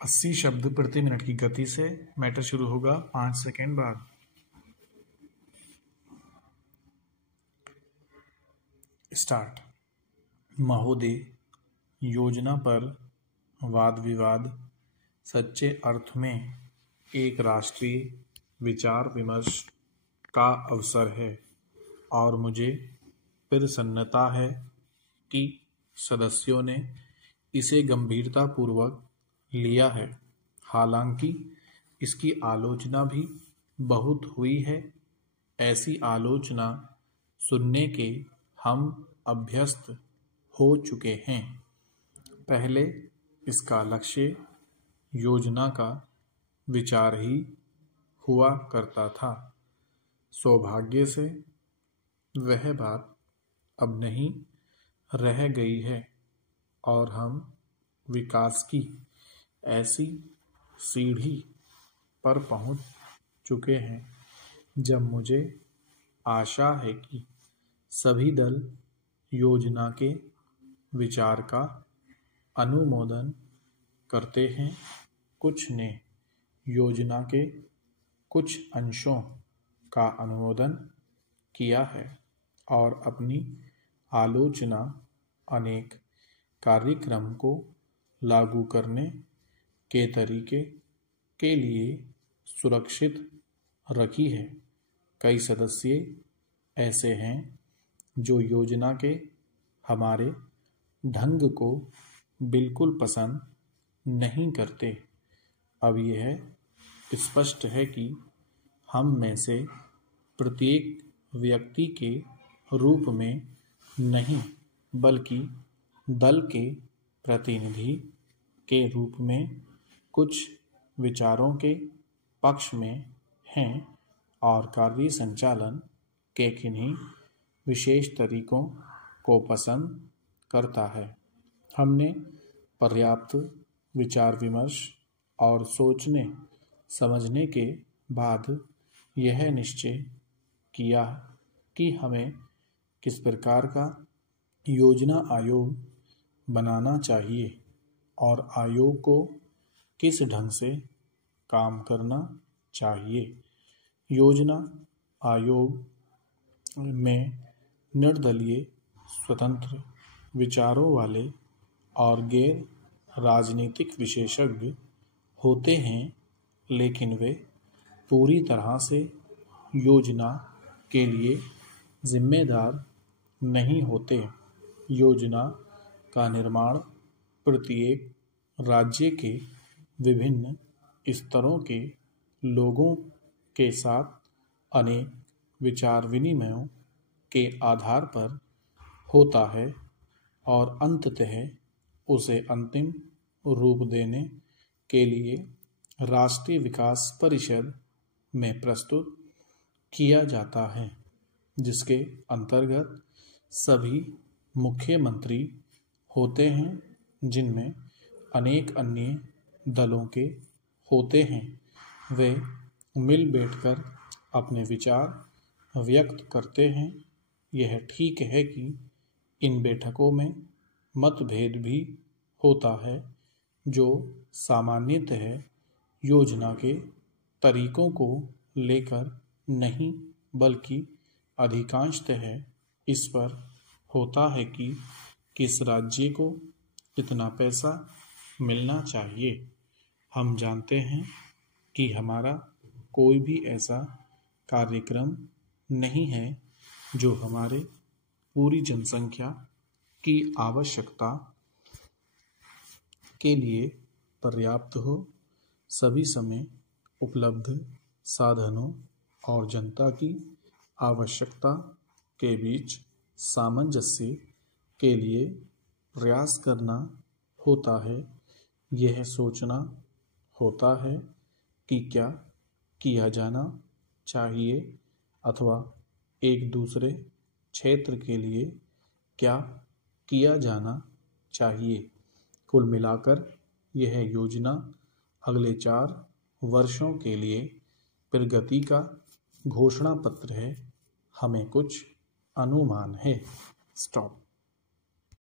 80 शब्द प्रति मिनट की गति से। मैटर शुरू होगा 5 सेकेंड बाद। स्टार्ट। महोदय, योजना पर वाद विवाद सच्चे अर्थ में एक राष्ट्रीय विचार विमर्श का अवसर है और मुझे प्रसन्नता है कि सदस्यों ने इसे गंभीरतापूर्वक लिया है। हालांकि इसकी आलोचना भी बहुत हुई है। ऐसी आलोचना सुनने के हम अभ्यस्त हो चुके हैं। पहले इसका लक्ष्य योजना का विचार ही हुआ करता था। सौभाग्य से वह बात अब नहीं रह गई है और हम विकास की ऐसी सीढ़ी पर पहुंच चुके हैं जब मुझे आशा है कि सभी दल योजना के विचार का अनुमोदन करते हैं। कुछ ने योजना के कुछ अंशों का अनुमोदन किया है और अपनी आलोचना अनेक कार्यक्रम को लागू करने के तरीके के लिए सुरक्षित रखी है। कई सदस्य ऐसे हैं जो योजना के हमारे ढंग को बिल्कुल पसंद नहीं करते। अब यह स्पष्ट है कि हम में से प्रत्येक व्यक्ति के रूप में नहीं बल्कि दल के प्रतिनिधि के रूप में कुछ विचारों के पक्ष में हैं और कार्य संचालन के किन्हीं विशेष तरीकों को पसंद करता है। हमने पर्याप्त विचार विमर्श और सोचने समझने के बाद यह निश्चय किया कि हमें किस प्रकार का योजना आयोग बनाना चाहिए और आयोग को किस ढंग से काम करना चाहिए। योजना आयोग में निर्दलीय, स्वतंत्र विचारों वाले और गैर राजनीतिक विशेषज्ञ होते हैं, लेकिन वे पूरी तरह से योजना के लिए जिम्मेदार नहीं होते। योजना का निर्माण प्रत्येक राज्य के विभिन्न स्तरों के लोगों के साथ अनेक विचार विनिमयों के आधार पर होता है और अंततः उसे अंतिम रूप देने के लिए राष्ट्रीय विकास परिषद में प्रस्तुत किया जाता है, जिसके अंतर्गत सभी मुख्यमंत्री होते हैं, जिनमें अनेक अन्य दलों के होते हैं। वे मिल बैठकर अपने विचार व्यक्त करते हैं। यह ठीक है कि इन बैठकों में मतभेद भी होता है, जो सामान्यतः योजना के तरीकों को लेकर नहीं बल्कि अधिकांशतः इस पर होता है कि किस राज्य को कितना पैसा मिलना चाहिए। हम जानते हैं कि हमारा कोई भी ऐसा कार्यक्रम नहीं है जो हमारे पूरी जनसंख्या की आवश्यकता के लिए पर्याप्त हो। सभी समय उपलब्ध साधनों और जनता की आवश्यकता के बीच सामंजस्य के लिए प्रयास करना होता है। यह सोचना होता है कि क्या किया जाना चाहिए अथवा एक दूसरे क्षेत्र के लिए क्या किया जाना चाहिए। कुल मिलाकर यह योजना अगले 4 वर्षों के लिए प्रगति का घोषणा पत्र है। हमें कुछ अनुमान है। स्टॉप।